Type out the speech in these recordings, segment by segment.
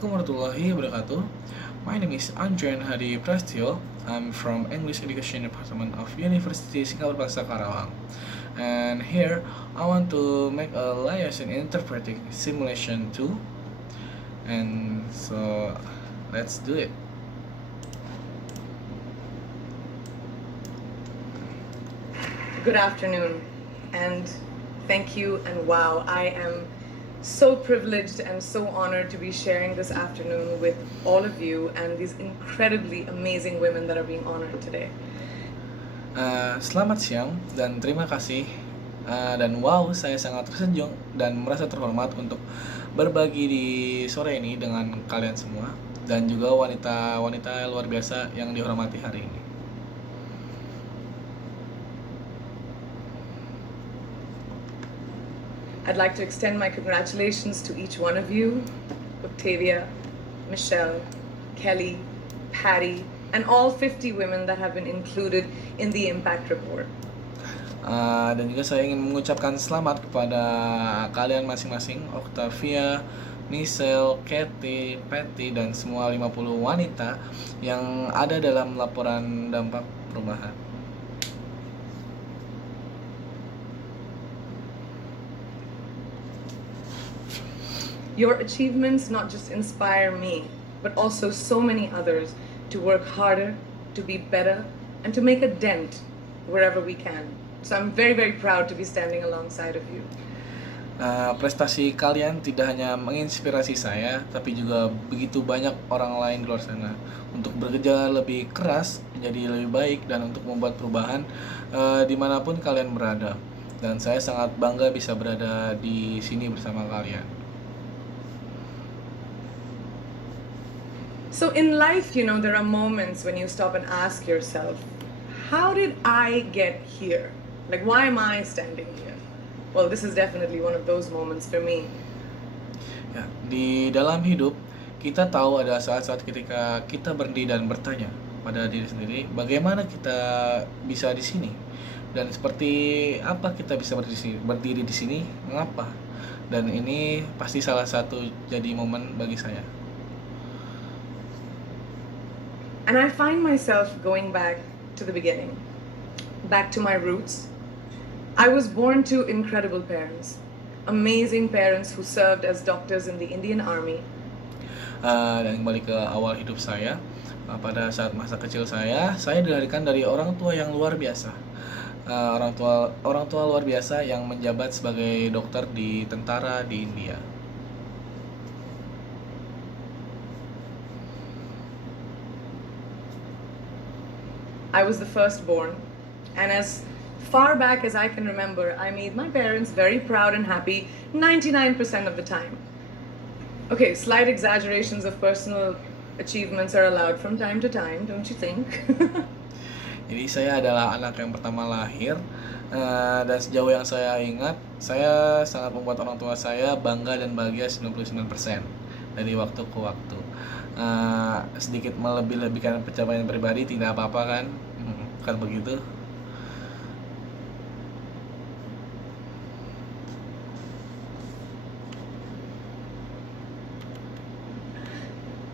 Assalamualaikum warahmatullahi wabarakatuh. My name is Andrian Hadi Prasetyo. I'm from English Education Department of University Singapura Bahasa Karawang. And here I want to make a liaison interpreting simulation 2. And so let's do it. Good afternoon, and thank you, and wow, I am so privileged and so honored to be sharing this afternoon with all of you and these incredibly amazing women that are being honored today. Selamat siang dan terima kasih. Dan wow, saya sangat tersanjung dan merasa terhormat untuk berbagi di sore ini dengan kalian semua dan juga wanita-wanita luar biasa yang dihormati hari ini. I'd like to extend my congratulations to each one of you, Octavia, Michelle, Kelly, Patty, and all 50 women that have been included in the Impact Report. Dan juga saya ingin mengucapkan selamat kepada kalian masing-masing, Octavia, Michelle, Kathy, Patty, dan semua 50 wanita yang ada dalam laporan dampak perubahan. Your achievements not just inspire me, but also so many others to work harder, to be better, and to make a dent wherever we can. So I'm very, very proud to be standing alongside of you. Prestasi kalian tidak hanya menginspirasi saya, tapi juga begitu banyak orang lain di luar sana untuk bekerja lebih keras, menjadi lebih baik, dan untuk membuat perubahan dimanapun kalian berada. Dan saya sangat bangga bisa berada di sini bersama kalian. So in life, there are moments when you stop and ask yourself, how did I get here? Like, why am I standing here? Well, this is definitely one of those moments for me. Ya, di dalam hidup, kita tahu ada saat-saat ketika kita berhenti dan bertanya pada diri sendiri, bagaimana kita bisa di sini? Dan seperti apa kita bisa berdiri di sini? Mengapa? Dan ini pasti salah satu jadi momen bagi saya. And I find myself going back to the beginning, back to my roots. I was born to incredible parents, amazing parents who served as doctors in the Indian Army. Dan kembali ke awal hidup saya, pada saat masa kecil saya dilahirkan dari orang tua yang luar biasa. Orang tua luar biasa yang menjabat sebagai dokter di tentara di India. I was the firstborn, and as far back as I can remember, I made my parents very proud and happy 99% of the time. Okay, slight exaggerations of personal achievements are allowed from time to time, don't you think? Jadi saya adalah anak yang pertama lahir, dan sejauh yang saya ingat, saya sangat membuat orang tua saya bangga dan bahagia 99% dari waktu ke waktu. Sedikit melebih-lebihkan pencapaian pribadi tidak apa-apa kan? Kan begitu.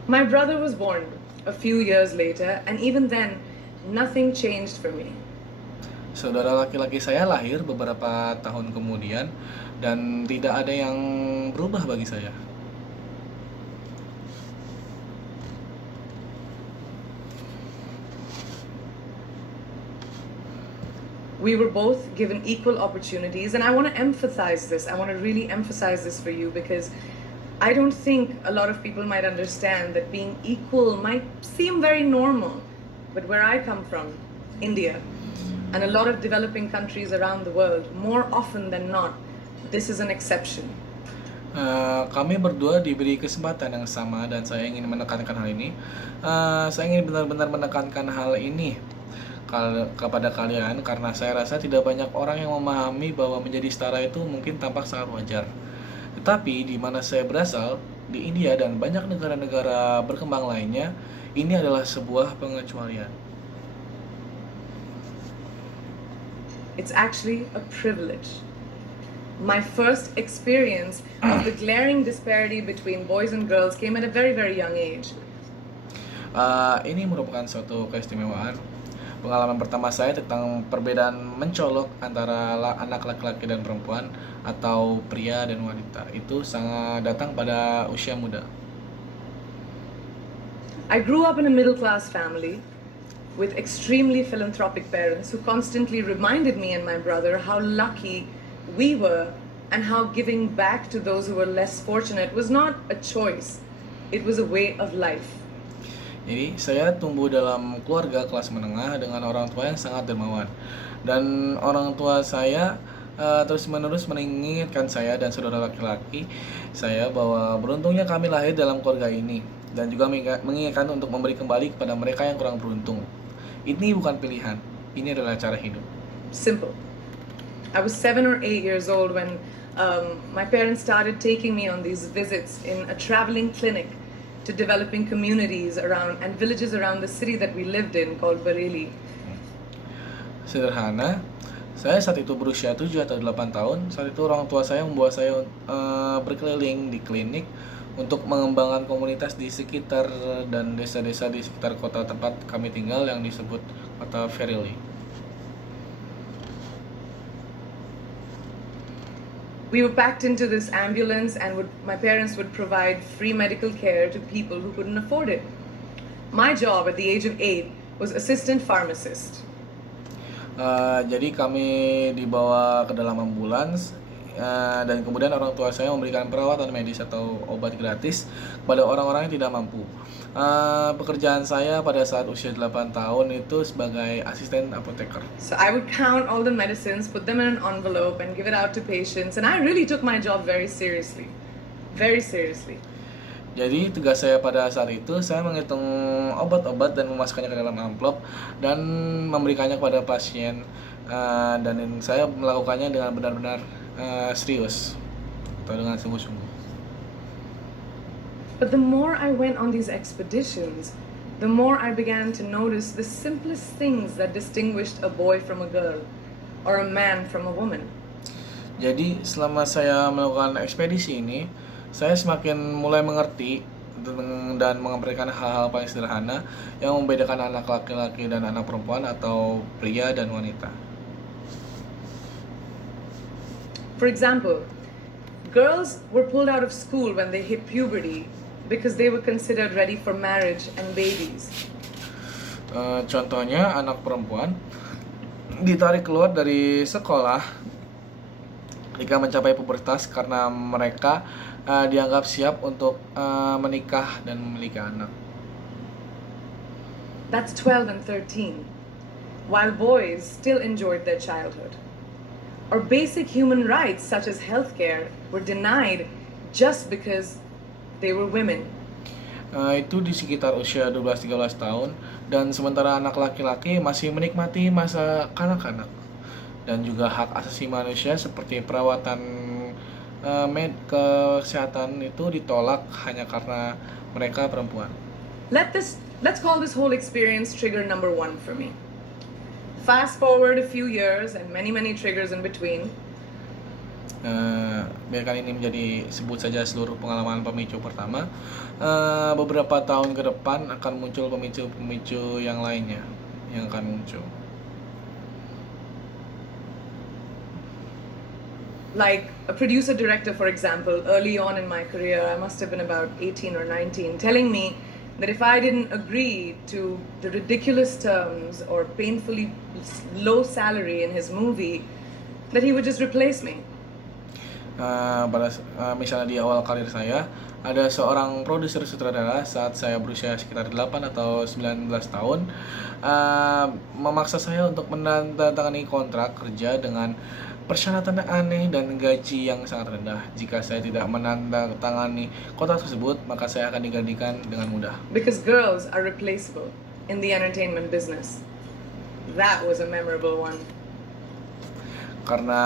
My brother was born a few years later, and even then, nothing changed for me. Saudara laki-laki saya lahir beberapa tahun kemudian dan tidak ada yang berubah bagi saya. We were both given equal opportunities, and I want to emphasize this. I want to really emphasize this for you because I don't think a lot of people might understand that being equal might seem very normal. But where I come from, India, and a lot of developing countries around the world, more often than not, this is an exception. Kami berdua diberi kesempatan yang sama dan saya ingin menekankan hal ini. Saya ingin benar-benar menekankan hal ini kepada kalian karena saya rasa tidak banyak orang yang memahami bahwa menjadi setara itu mungkin tampak sangat wajar. Tetapi di mana saya berasal, di India dan banyak negara-negara berkembang lainnya, ini adalah sebuah pengecualian. It's actually a privilege. My first experience of the glaring disparity between boys and girls came at a very, very young age. Ini merupakan suatu keistimewaan. Pengalaman pertama saya tentang perbedaan mencolok antara anak laki-laki dan perempuan atau pria dan wanita itu sangat datang pada usia muda. I grew up in a middle-class family with extremely philanthropic parents who constantly reminded me and my brother how lucky we were and how giving back to those who were less fortunate was not a choice, it was a way of life. Jadi saya tumbuh dalam keluarga kelas menengah dengan orang tua yang sangat dermawan. Dan orang tua saya terus-menerus mengingatkan saya dan saudara laki-laki saya bahwa beruntungnya kami lahir dalam keluarga ini. Dan juga mengingatkan untuk memberi kembali kepada mereka yang kurang beruntung. Ini bukan pilihan, ini adalah cara hidup. Simple. I was 7 or 8 years old when my parents started taking me on these visits in a traveling clinic to developing communities around and villages around the city that we lived in called Bareilly. Sederhana, saya saat itu berusia 7 atau 8 tahun. Saat itu orang tua saya membawa saya berkeliling di klinik untuk mengembangkan komunitas di sekitar dan desa-desa di sekitar kota tempat kami tinggal yang disebut kota Bareilly. We were packed into this ambulance and my parents would provide free medical care to people who couldn't afford it. My job at the age of 8 was assistant pharmacist. Jadi kami dibawa ke dalam ambulans dan kemudian orang tua saya memberikan perawatan medis atau obat gratis kepada orang-orang yang tidak mampu. Pekerjaan saya pada saat usia 8 tahun itu sebagai asisten apoteker. So I would count all the medicines, put them in an envelope and give it out to patients, and I really took my job very seriously. Very seriously. Jadi tugas saya pada saat itu saya menghitung obat-obat dan memasukkannya ke dalam amplop dan memberikannya kepada pasien, dan saya melakukannya dengan benar-benar serius atau dengan sungguh-sungguh. But the more I went on these expeditions, the more I began to notice the simplest things that distinguished a boy from a girl or a man from a woman. Jadi selama saya melakukan ekspedisi ini, saya semakin mulai mengerti dan mengapresiasikan hal-hal paling sederhana yang membedakan anak laki-laki dan anak perempuan atau pria dan wanita. For example, girls were pulled out of school when they hit puberty because they were considered ready for marriage and babies. Contohnya anak perempuan ditarik keluar dari sekolah ketika mencapai pubertas karena mereka dianggap siap untuk menikah dan memiliki anak. That's 12 and 13, while boys still enjoyed their childhood. Or basic human rights such as healthcare were denied just because they were women. Itu di sekitar usia 12-13 tahun dan sementara anak laki-laki masih menikmati masa kanak-kanak dan juga hak asasi manusia seperti perawatan kesehatan itu ditolak hanya karena mereka perempuan. Let's call this whole experience trigger number 1 for me. Fast forward a few years and many triggers in between. Biarkan ini menjadi sebut saja seluruh pengalaman pemicu pertama. Beberapa tahun ke depan akan muncul pemicu-pemicu yang lainnya yang akan muncul. Like a producer director, for example, early on in my career, I must have been about 18 or 19, telling me that if I didn't agree to the ridiculous terms or painfully low salary in his movie, that he would just replace me. Misalnya di awal karir saya, ada seorang produser sutradara saat saya berusia sekitar 8 atau 19 tahun memaksa saya untuk menandatangani kontrak kerja dengan persyaratan yang aneh dan gaji yang sangat rendah. Jika saya tidak menandatangani kontrak tersebut, maka saya akan digantikan dengan mudah. Because girls are replaceable in the entertainment business. That was a memorable one. Karena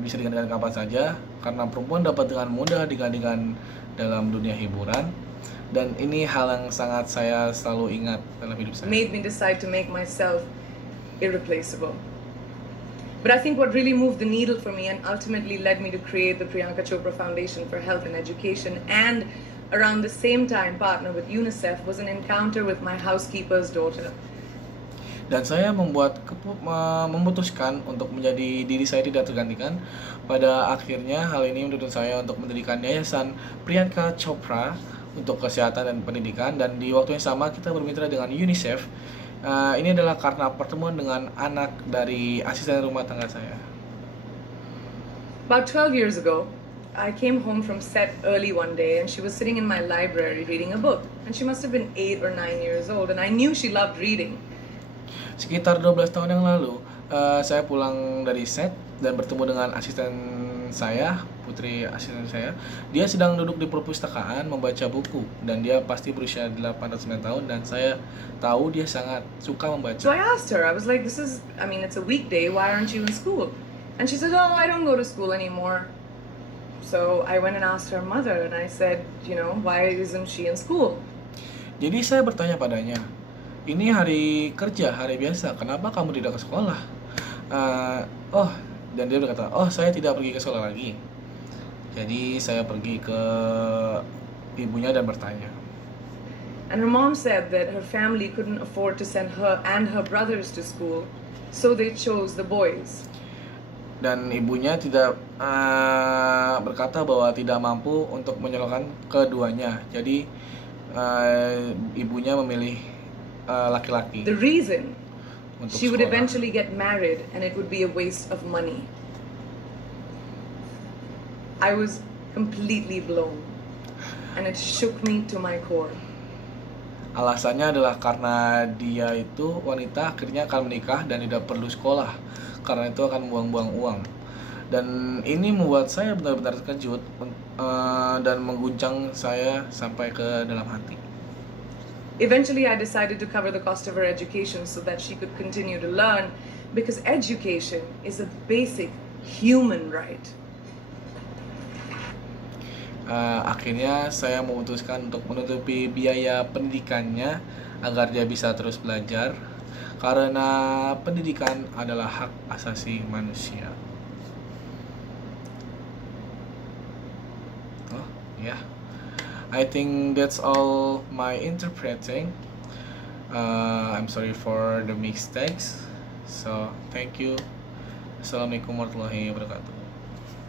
bisa digantikan kapan saja, karena perempuan dapat dengan mudah digantikan dalam dunia hiburan, dan ini hal yang sangat saya selalu ingat dalam hidup saya. Made me decide to make myself irreplaceable. But I think what really moved the needle for me and ultimately led me to create the Priyanka Chopra Foundation for Health and Education, and around the same time partner with UNICEF, was an encounter with my housekeeper's daughter. Dan saya memutuskan untuk menjadi diri saya tidak tergantikan. Pada akhirnya hal ini menuntun saya untuk mendirikan Yayasan Priyanka Chopra untuk kesehatan dan pendidikan, dan di waktu yang sama kita bermitra dengan UNICEF. Ini adalah karena pertemuan dengan anak dari asisten rumah tangga saya. About 12 years ago, I came home from set early one day and she was sitting in my library reading a book. And she must have been 8 or 9 years old, and I knew she loved reading. Sekitar 12 tahun yang lalu, saya pulang dari set dan bertemu dengan asisten saya, putri asisten saya. Dia sedang duduk di perpustakaan membaca buku, dan dia pasti berusia 8 atau 9 tahun, dan saya tahu dia sangat suka membaca. So I asked her, I was like, it's a weekday, why aren't you in school? And she said, oh, I don't go to school anymore. So I went and asked her mother, and I said, why isn't she in school? Jadi saya bertanya padanya, ini hari kerja, hari biasa, kenapa kamu tidak ke sekolah? Dan dia berkata, saya tidak pergi ke sekolah lagi. Jadi saya pergi ke ibunya dan bertanya. And her mom said that her family couldn't afford to send her and her brothers to school, so they chose the boys. Dan ibunya tidak berkata bahwa tidak mampu untuk menyalurkan keduanya. Jadi ibunya memilih laki-laki. The reason untuk she would sekolah. eventually get married and it would be a waste of money. I was completely blown, and it shook me to my core. Alasannya adalah karena dia itu wanita akhirnya akan menikah dan tidak perlu sekolah, karena itu akan membuang-buang uang. Dan ini membuat saya benar-benar terkejut dan mengguncang saya sampai ke dalam hati. Eventually, I decided to cover the cost of her education so that she could continue to learn, because education is a basic human right. Akhirnya saya memutuskan untuk menutupi biaya pendidikannya agar dia bisa terus belajar, karena pendidikan adalah hak asasi manusia. I think that's all my interpreting. I'm sorry for the mistakes. So thank you. Assalamualaikum warahmatullahi wabarakatuh.